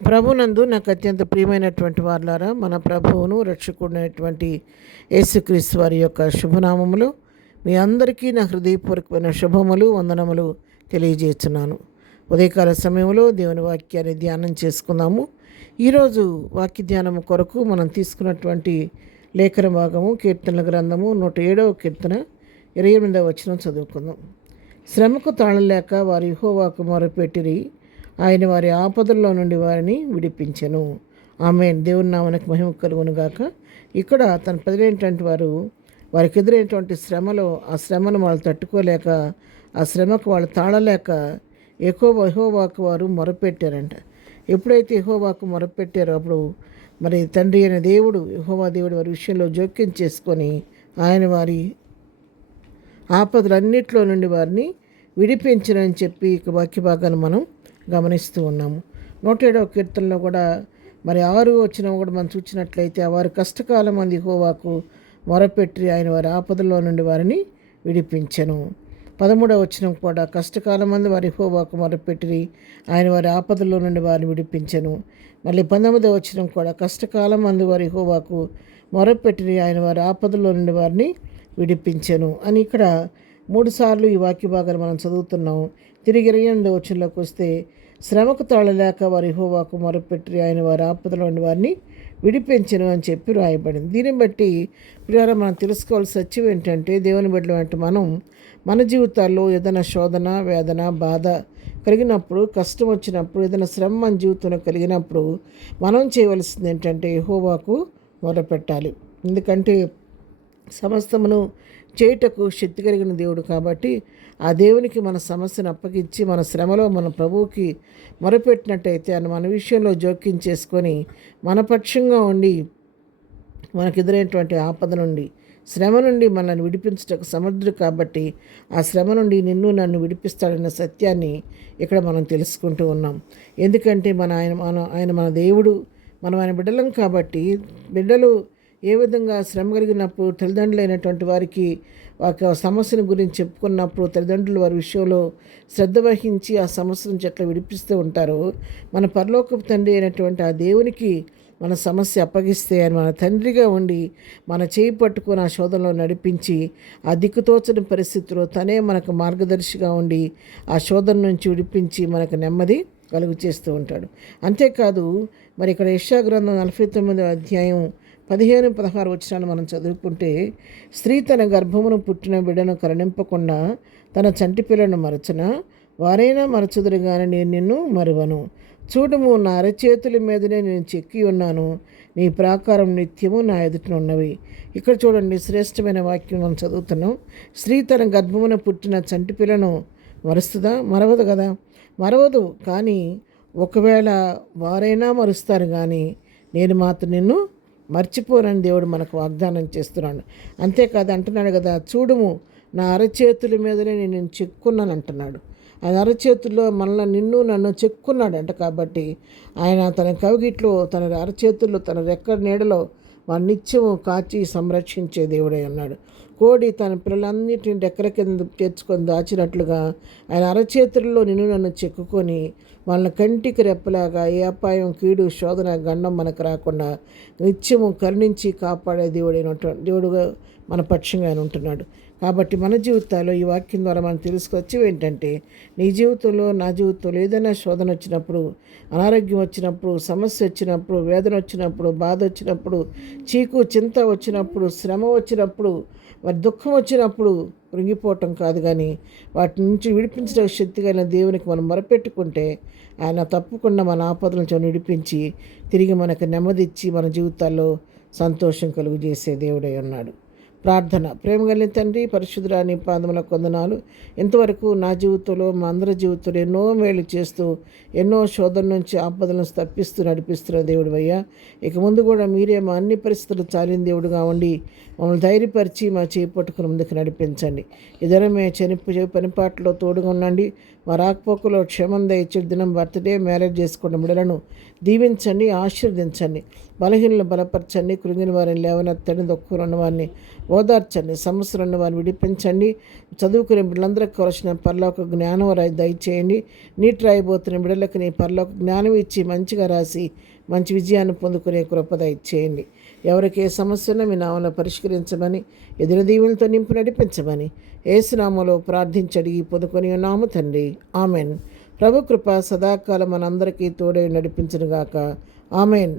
ప్రభునందు నాకు అత్యంత ప్రియమైనటువంటి వారులారా, మన ప్రభువును రక్షకుడైనటువంటి యేసుక్రీస్తు వారి యొక్క శుభనామములు మీ అందరికీ నా హృదయపూర్వకమైన శుభములు వందనములు తెలియజేస్తున్నాను. ఉదయకాల సమయంలో దేవుని వాక్యాన్ని ధ్యానం చేసుకుందాము. ఈరోజు వాక్య ధ్యానం కొరకు మనం తీసుకున్నటువంటి లేఖన భాగము కీర్తనల గ్రంథము 107వ కీర్తన 28వ వచనం చదువుకుందాం. శ్రమకు తాళలేక వారి యెహోవాకు మొరపెట్టిరి, ఆయన వారి ఆపదల్లో నుండి వారిని విడిపించెను. ఆమేన్. దేవుని నామమునకు మహిమ కలుగును గాక. ఇక్కడ తన ప్రజలైనటువంటి వారికి ఎదురైనటువంటి శ్రమలో ఆ శ్రమను వాళ్ళు తట్టుకోలేక, ఆ శ్రమకు వాళ్ళు తాళలేక యెహోవాకు వారు మొరపెట్టారంట. ఎప్పుడైతే యెహోవాకు మొరపెట్టారో అప్పుడు మరి తండ్రి అయిన దేవుడు, యెహోవా దేవుడు వారి విషయంలో జోక్యం చేసుకొని ఆయన వారి ఆపదలన్నిటిలో నుండి వారిని విడిపించనని చెప్పి ఇక వాక్య భాగాన్ని మనం గమనిస్తూ ఉన్నాము. 107వ కీర్తనలో కూడా మరి 6వ వచనం కూడా మనం చూసినట్లయితే, వారి కష్టకాలం మంది యెహోవాకు మొరపెట్టి ఆయన వారి ఆపదల్లో నుండి వారిని విడిపించెను. 13వ వచనం కూడా కష్టకాలం మంది వారి యెహోవాకు మొరపెట్టి ఆయన వారి ఆపదల్లో నుండి వారిని విడిపించెను. మళ్ళీ 19వ వచనం కూడా కష్టకాలం మంది వారి యెహోవాకు మొరపెట్టి ఆయన వారి ఆపదల్లో నుండి వారిని విడిపించెను అని ఇక్కడ 3 సార్లు ఈ వాక్య భాగాలు మనం చదువుతున్నాం. తిరిగి 28వ వచనంలోకి వస్తే, శ్రమకు తాళలేక వారి యెహోవాకు మొరపెట్టి ఆయన వారి ఆపదలో నుండి వారిని విడిపించెను అని చెప్పి రాయబడింది. దీన్ని బట్టి ప్రియులారా, మనం తెలుసుకోవాల్సిన సత్యం ఏంటంటే, దేవుని బిడ్డలు అంటే మనం మన జీవితాల్లో ఏదైనా శోధన, వేదన, బాధ కలిగినప్పుడు, కష్టం వచ్చినప్పుడు, ఏదైనా శ్రమ మన జీవితంలో కలిగినప్పుడు మనం చేయవలసింది ఏంటంటే యెహోవాకు మొరపెట్టాలి. ఎందుకంటే సమస్తమును చేయుటకు శక్తి కలిగిన దేవుడు కాబట్టి ఆ దేవునికి మన సమస్యను అప్పగించి మన శ్రమలో మన ప్రభువుకి మొరపెట్టినట్టయితే ఆయన మన విషయంలో జోక్యం చేసుకొని మన పక్షంగా ఉండి మనకు ఎదురైనటువంటి ఆపద నుండి, శ్రమ నుండి మనల్ని విడిపించటకు సమర్థుడు కాబట్టి ఆ శ్రమ నుండి నిన్ను నన్ను విడిపిస్తాడన్న సత్యాన్ని ఇక్కడ మనం తెలుసుకుంటూ ఉన్నాం. ఎందుకంటే ఆయన మన దేవుడు, మనం ఆయన బిడ్డలం కాబట్టి బిడ్డలు ఏ విధంగా శ్రమ కలిగినప్పుడు తల్లిదండ్రులైనటువంటి వారికి వారి సమస్యను గురించి చెప్పుకున్నప్పుడు తల్లిదండ్రులు వారి విషయంలో శ్రద్ధ వహించి ఆ సమస్య నుంచి ఎట్లా విడిపిస్తూ ఉంటారో, మన పరలోకపు తండ్రి అయినటువంటి ఆ దేవునికి మన సమస్య అప్పగిస్తే ఆయన మన తండ్రిగా ఉండి మన చేయి పట్టుకొని ఆ శోధనలో నడిపించి ఆ దిక్కుతోచని పరిస్థితిలో తనే మనకు మార్గదర్శిగా ఉండి ఆ శోధన నుంచి విడిపించి మనకు నెమ్మది కలుగు చేస్తూ ఉంటాడు. అంతేకాదు మరి ఇక్కడ యెషయా గ్రంథం 49వ అధ్యాయం 15-16 వచనాలు మనం చదువుకుంటే, స్త్రీ తన గర్భమును పుట్టిన బిడ్డను కరుణింపకుండా తన చంటి పిల్లను మరచున, వారైనా మరచుదురు కానీ నేను నిన్ను మరువను. చూడుము, నా అరచేతుల మీదనే నేను చెక్కి ఉన్నాను, నీ ప్రాకారం నిత్యము నా ఎదుట ఉన్నవి. ఇక్కడ చూడండి, శ్రేష్టమైన వాక్యం మనం చదువుతున్నాం. స్త్రీ తన గర్భమున పుట్టిన చంటి పిల్లను మరుస్తుందా? మరవదు కదా. మరవదు. కానీ ఒకవేళ వారైనా మరుస్తారు కానీ నేను మాత్రం నిన్ను మర్చిపోనని దేవుడు మనకు వాగ్దానం చేస్తున్నాడు. అంతేకాదు అంటున్నాడు కదా, చూడుము, నా అరచేతుల మీదనే నేను చెక్కున్నాను అంటున్నాడు. ఆయన అరచేతుల్లో మనల్ని నిన్ను నన్ను చెక్కున్నాడంట. కాబట్టి ఆయన తన కవిగిట్లో తన అరచేతుల్లో తన రెక్క నీడలో వారి నిత్యము కాచి సంరక్షించే దేవుడే అన్నాడు. కోడి తన పిల్లలన్నిటిని రెక్కల కింద చేర్చుకొని దాచినట్లుగా ఆయన అరచేతుల్లో నిన్ను నన్ను చెక్కుకొని వాళ్ళ కంటికి రెప్పలాగా ఏ అపాయం, కీడు, శోధన, గండం మనకు రాకుండా నిత్యము కరుణించి కాపాడే దేవుడుగా మన పక్షంగా ఆయన ఉంటున్నాడు. కాబట్టి మన జీవితాల్లో ఈ వాక్యం ద్వారా మనం తెలుసుకొచ్చి ఏంటంటే, నీ జీవితంలో, నా జీవితంలో ఏదైనా శోధన వచ్చినప్పుడు, అనారోగ్యం వచ్చినప్పుడు, సమస్య వచ్చినప్పుడు, వేదన వచ్చినప్పుడు, బాధ వచ్చినప్పుడు, చీకు చింత వచ్చినప్పుడు, శ్రమ వచ్చినప్పుడు, మరి దుఃఖం వచ్చినప్పుడు కృంగిపోవటం కాదు, కానీ వాటి నుంచి విడిపించడానికి శక్తి కలిగిన దేవునికి మనం మొరపెట్టుకుంటే ఆయన తప్పకుండా మన ఆపదల నుంచి విడిపించి తిరిగి మనకు నెమ్మదిచ్చి మన జీవితాల్లో సంతోషం కలుగు చేసే దేవుడై ఉన్నాడు. ప్రార్థన. ప్రేమ కలిగిన తండ్రి, పరిశుద్ధుడా, నీ పాదములకు వందనాలు. ఇంతవరకు నా జీవితంలో, మా అందరి జీవితంలో ఎన్నో మేలు చేస్తూ ఎన్నో శోధన నుంచి ఆపదలను తప్పిస్తూ నడిపిస్తున్న దేవుడు అయ్యా. ఇక ముందు కూడా మీరే మా అన్ని పరిస్థితులు చాలిన దేవుడుగా ఉండి మమ్మల్ని ధైర్యపరిచి మా చేయి పట్టుకుని ముందుకు నడిపించండి. ఇదన మే పనిపాట్లో తోడుగా ఉండండి. వారి ఆకపోకలో క్షేమం దయచేటి దినం బర్త్డే మ్యారేజ్ చేసుకున్న బిడ్డలను దీవించండి, ఆశీర్వదించండి. బలహీనలను బలపరచండి, కృంగిన వారిని లేవనెత్తండి, దుఃఖంలో వారిని ఓదార్చండి, సమస్యలను వారిని విడిపించండి. చదువుకునే బిడ్డలందరికీ కావలసిన పరలోక జ్ఞానం దయచేయండి. నీటి రాయిపోతున్న బిడ్డలకు నీ పరలోక జ్ఞానం ఇచ్చి మంచిగా రాసి మంచి విజయాన్ని పొందుకునే కృప దయచేయండి. ఎవరికి ఏ సమస్యను మీ నామములో పరిష్కరించమని, ఎదురు దీవులతో నింపు నడిపించమని యేసు నామములో ప్రార్థించి అడిగి పొందుకొని ఉన్నాము తండ్రి. ఆమెన్. ప్రభు కృప సదాకాలం మనందరికీ తోడై నడిపించునుగాక. ఆమెన్.